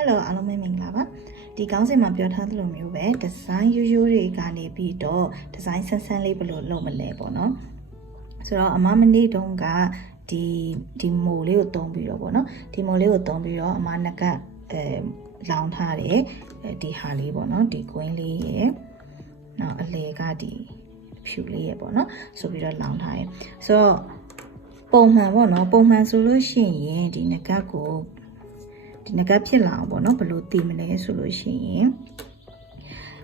Hello အားလုံးပဲမင်္ဂလာပါဒီကောင်းစင်မှာပြောထားသလိုမျိုးပဲ design ရိုးရိုးတွေကနေပြီးတော့ design ဆန်းလေးဘယ်လိုလုပ်မလဲပေါ့နော်ဆိုတော့အမမနေ့တုန်းကဒီမိုလေးကိုသုံးပြီးတော့ပေါ့နော်ဒီမိုလေးကိုသုံးပြီးတော့အမနကလောင်းထားတယ်ဒီဟာလေးပေါ့နော်ဒီကွင်းလေးရယ်နောက်အလေကဒီဖြူလေးရယ်ပေါ့နော်ဆိုပြီးတော့လောင်းထားရယ်ဆိုတော့ပုံမှန်ပေါ့နော်ပုံမှန်ဆိုလို့ရှိရင်ဒီနကကိုဒီနကဖြစ်လာအောင်ပေါ့နော်ဘယ်လိုတည်မလဲဆိုလို့ရှိရင်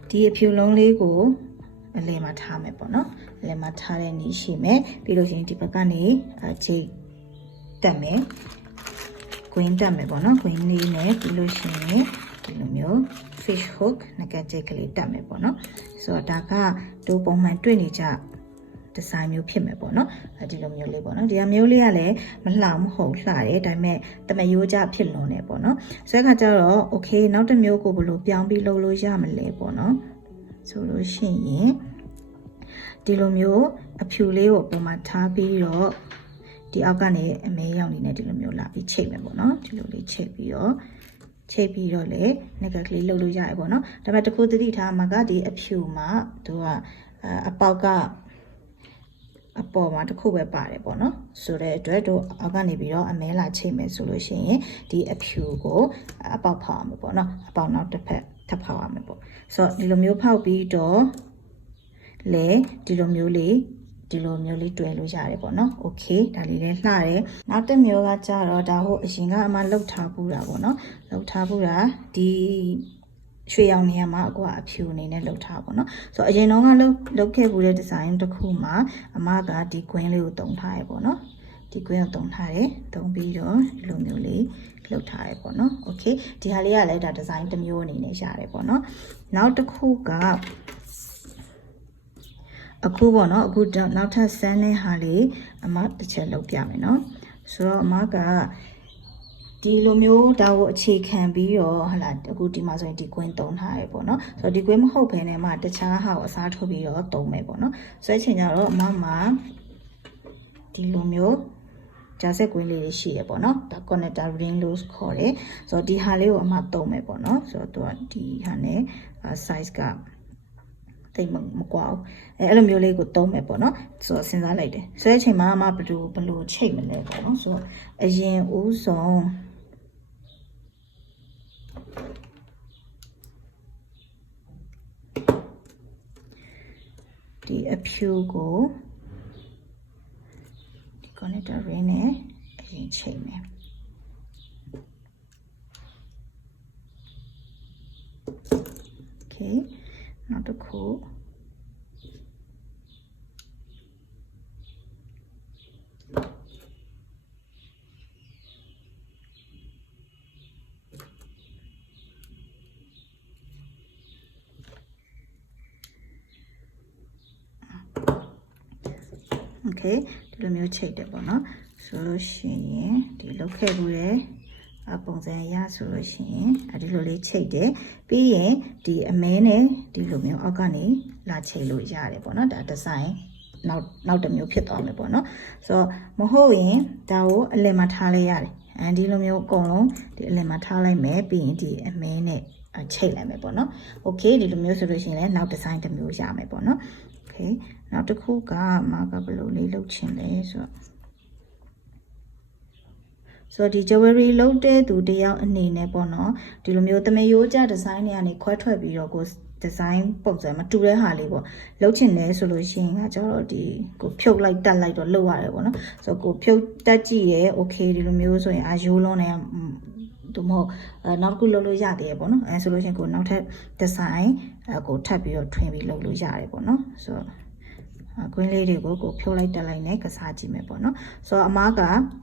ဒီအဖြူလုံးလေးကိုအလယ်မှာထားမယ်ပေါ့နော်အလယ်မှာထားတဲ့နည်းရှိမယ်ပြီးလို့ရှိရင်ဒီဘက်ကနေချိတ်တက်မယ်ကွင်းတက်မယ်ပေါ့နော်ကွင်းလေးနဲ့ပြီးလို့ရှိရင်ဒီလိုမျိုး fish hook နကချိတ်ကလေးတက်မယ်ပေါ့နော်ဆိုတော့ဒါကတို့ပုံမှန်တွေ့နေကြဒီဇိုင်းမျိုးဖြစ်မယ်ပေါ့နော်ဒီလိုမျိုးလေးပေါ့နော်ဒီမျိုးလေးကလည်းမလှမဟုတ်လှတယ်ဒါပေမဲ့တမယိုးကြဖြစ်လွန်နေပေါ့နော်ဆိုတဲ့အခါကျတော့ okay နောက်တစ်မျိုးကိုဘယ်လိုပြောင်းပြီးလုပ်လို့ရမလဲပေါ့နော်ဆိုလို့ရှိရင်ဒီလိုမျိုးအဖြူလေးကိုပုံမှန်ထားပြီးတော့ဒီအောက်ကနေအမဲရောင်လေးနဲ့ဒီလိုမျိုးလာပြီးချိတ်မယ်ပေါ့နော်ဒီလိုလေးချိတ်ပြီးတော့လေငကကလေးလှုပ်လို့ရတယ်ပေါ့နော်ဒါပေမဲ့တခုသတိထားမှာကဒီအဖြူမှာသူကအပေါက်ကအပေါ်မှာတစ်ခုပဲပါတယ်ပေါ့နော်ဆိုတဲ့အတွက်တို့အောက်ကနေပြီးတော့အမဲလာချိတ်မယ်ဆိုလို့ရှိရင်ဒီအဖြူကိုအပေါက်ဖောက်အောင်ပေါ့နော်အပေါက်နောက်တစ်ဖက်ထပ်ဖောက်အောင်ပေါ့ဆိုတော့ဒီလိုမျိုးဖောက်ပြီးတော့လေဒီလိုမျိုးလေးတွဲလို့ရတယ်ပေါ့နော်โอเคဒါလေးလည်းလှတယ်နောက်တစ်မျိုးကကြတော့ဒါဟိုအရင်ကအမှလှုပ်ထားပူတာပေါ့နော်လှုပ်ထားပူတာဒီရွှေရောင်နေရာမှာအကွာအဖြူအနေနဲ့လှုပ်ထားပါတော့ဆိုတော့အရင်တော့ကလှုပ်ခဲ့ပူတဲ့ဒီဇိုင်းတစ်ခုမှာအမကဒီကွင်းလေးကိုတုံထားရပေါ့နော်ဒီကွင်းကိုတုံထားတယ်တုံပြီးတော့ဒီလိုမျိုးလေးလှုပ်ထားရပေါ့နော်โอเคဒီဟာလေးကလည်းဒါဒီဇိုင်းတစ်မျိုးအနေနဲ့ရတယ်ပေါ့နော်နောက်တစ်ခုကအခုပေါ့နော်အခုနောက်ထပ်ဆန်းတဲ့ဟာလေးအမတစ်ချက်လုပ်ပြမယ်နော်ဆိုတော့အမကဒီလိုမျိုးဒါကိုအခြေခံပြီးတော့ဟလာအခုဒီမှာဆိုရင်ဒီကွင်းတုံးထားရပေါ့နော်ဆိုတော့ဒီကွင်းမဟုတ်ဘဲနဲ့မှတခြားဟာကိုအစားထိုးပြီးတော့တုံးမယ်ပေါ့နော်ဆိုတဲ့ချိန်ကျတော့အမမှာဒီလိုမျိုးဂျာဆက်ကွင်းလေးရှိရပေါ့နော်ဒါ connector ring လို့ခေါ်တယ်ဆိုတော့ဒီဟာလေးကိုအမတုံးမယ်ပေါ့နော်ဆိုတော့သူကဒီဟာနဲ့ size ကတိတ်မကွာဘူးအဲ့လိုမျိုးလေးကိုတုံးမယ်ပေါ့နော်ဆိုတော့စဉ်းစားလိုက်တယ်ဆိုတဲ့အချိန်မှာအမဘယ်လိုချိတ်မလဲပေါ့နော်ဆိုတော့အရင်ဦးဆုံးဒီအဖြူကိုဒီ connector ring နဲ့အရင်ချိတ်မယ်โอเคနောက်တစ်ခုโอเคဒီလိုမျိုးချိတ်တယ်ပေါ့နော်ဆိုလို့ရှိရင်ဒီလောက်ခဲ့ဘူးလေပုံစံရဆိုလို့ရှိရင်ဒီလိုလေးချိတ်တယ်ပြီးရင်ဒီအမဲနဲ့ဒီလိုမျိုးအောက်ကနေလာချိတ်လို့ရတယ်ပေါ့နော်ဒါဒီဇိုင်းနောက်တစ်မျိုးဖြစ်သွားမယ်ပေါ့နော်ဆိုတော့မဟုတ်ရင်ဒါကိုအလယ်မှာထားလိုက်ရတယ်ဒီလိုမျိုးအကုန်လုံးဒီအလယ်မှာထားလိုက်မယ်ပြီးရင်ဒီအမဲနဲ့ချိတ်လိုက်မယ်ပေါ့နော်โอเคဒီလိုမျိုးဆိုလို့ရှိရင်လည်းနောက်ဒီဇိုင်းတစ်မျိုးရမယ်ပေါ့နော်โอเคနောက်တစ်ခုကမာကဘယ်လိုလေးလုပ်ချင်လဲဆိုတော့ဒီ jewelry လုပ်တဲ့သူတယောက်အနေနဲ့ပေါ့နော်ဒီလိုမျိုးတမယိုးကြဒီဇိုင်းတွေကနေခွဲထွက်ပြီးတော့ကိုဒီဇိုင်းပုံစံမတူတဲ့ဟာလေးပေါ့လုပ်ချင်တယ်ဆိုလို့ရှိရင်ကကျတော့ဒီကိုဖြုတ်လိုက်တက်လိုက်တော့လုပ်ရတယ်ပေါ့နော်ဆိုတော့ကိုဖြုတ်တက်ကြည့်ရဲ okay ဒီလိုမျိုးဆိုရင်ရိုးလုံးနဲ့သူမဟုတ်နောက်တစ်ခုလုပ်လို့ရသေးရပေါ့နော်ဆိုလို့ရှိရင်ကိုနောက်ထပ်ဒီဇိုင်းကိုထပ်ပြီးတော့ထွင်ပြီးလုပ်လို့ရတယ်ပေါ့နော်ဆိုတော့ကွင်းလေးတွေကိုဖြုတ်လိုက်တက်လိုက်နဲ့ကစားကြည့်မယ်ပေါ့နော်ဆိုတော့အမားက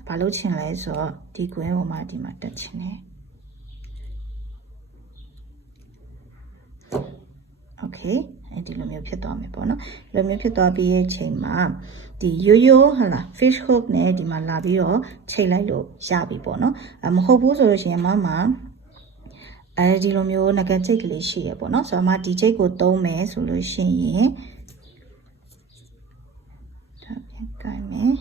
ဘာလုပ်ချင်လဲဆိုတော့ဒီကွင်းကိုမှဒီမှာတက်ချင်တယ်โอเคဒီလိုမျိုးဖြစ်သွားမယ်ပေါ့နော်ဒီလိုမျိုးဖြစ်သွားပြီးရဲ့ချိန်မှာဒီရိုးဟလာ fish hook နဲ့ဒီမှာလာပြီးတော့ချိတ်လိုက်လို့ရပြီပေါ့နော်မဟုတ်ဘူးဆိုလို့ရှိရင်အမမှာဒီလိုမျိုးငကချိတ်ကလေးရှိရပေါ့နော်ဆိုတော့အမဒီချိတ်ကိုသုံးမယ်ဆိုလို့ရှိရင်ကိုင်းမယ်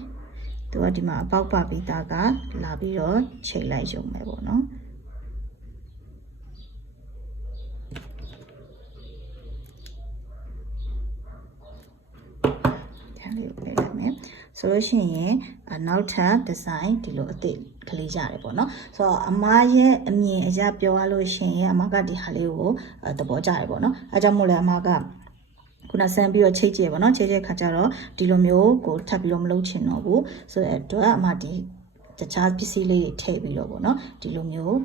သူကဒီမှာအပေါက်ပါပြီးသားကလာပြီးတော့ချိန်လိုက်ရုံပဲပေါ့နော် ဆိုလို့ရှိရင်နောက်ထပ် design ဒီလိုအသစ်ကလေးရတယ်ပေါ့နော်ဆိုတော့အမရဲ့အမြင်အရပြောရလို့ရှိရင်အမကဒီဟာလေးကိုသဘောကျတယ်ပေါ့နော်အဲကြောင့်မို့လဲအမကခုနဆန်ပြီးတော့ချိတ်ကြည့်ပေါ့နော်ချိတ်တဲ့ခါကျတော့ဒီလိုမျိုးကိုထပ်ပြီးတော့မလုပ်ချင်တော့ဘူးဆိုတော့အတွက်အမဒီတခြားပစ္စည်းလေးတွေထည့်ပြီးတော့ပေါ့နော်ဒီလိုမျိုး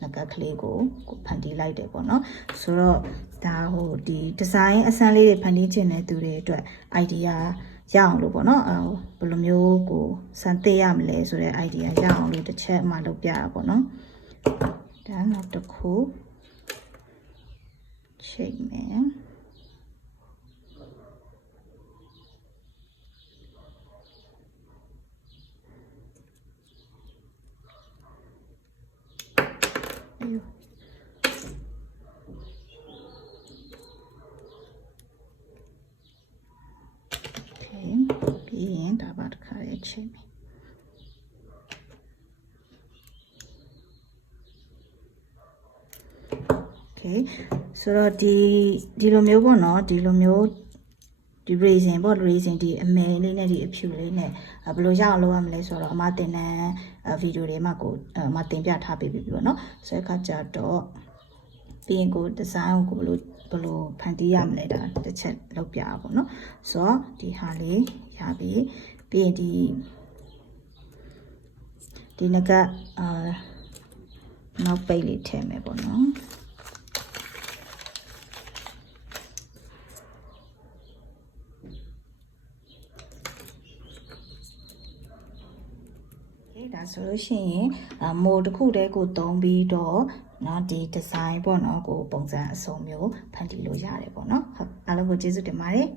ငကကလေးကိုဖန်တီးလိုက်တယ်ပေါ့နော်ဆိုတော့ဒါဟိုဒီ design အစမ်းလေးတွေဖန်တီးခြင်းတဲ့သူတွေအတွက် idea ရအောင်လို့ပေါ့နော်ဘယ်လိုမျိုးကိုစမ်းသပ်ရမလဲဆိုတဲ့ idea ရအောင်လို့တစ်ချက်မှလုပ်ပြတာပေါ့နော်ဒါနောက်တစ်ခုချိန်မယ်ပြီးရင်ဒါပါတစ်ခါရဲ့ချိန်မယ်ဆိုတော့ဒီလိုမျိုးပေါ့နော်ဒီလိုမျိုးဒီ reason ပေါ့ reason ဒီအမဲလေးနဲ့ဒီအဖြူလေးနဲ့ဘယ်လိုရအောင်လုပ်ရမလဲဆိုတော့အမတင်တဲ့ဗီဒီယိုတွေမှာကိုအမတင်ပြထားပေးပြီပေါ့နော်ဆိုတဲ့အခါကျတော့ပြီးရင်ကို design ကိုဘယ်လိုဖန်တီးရမလဲဒါတစ်ချက်လုပ်ပြပါပေါ့နော်ဆိုတော့ဒီဟာလေးရပြီပြီးရင်ဒီငကနောက်ပိတ်လေးထည့်မယ်ပေါ့နော်ဒါဆိုလို့ရှိရင်မိုးတစ်ခုတည်းကိုသုံးပြီးတော့เนาะဒီ design ပေါ့เนาะကိုပုံစံအစုံမျိုးဖန်တီးလို့ရတယ်ပေါ့เนาะဟုတ်အားလုံးကိုကျေးဇူးတင်ပါတယ်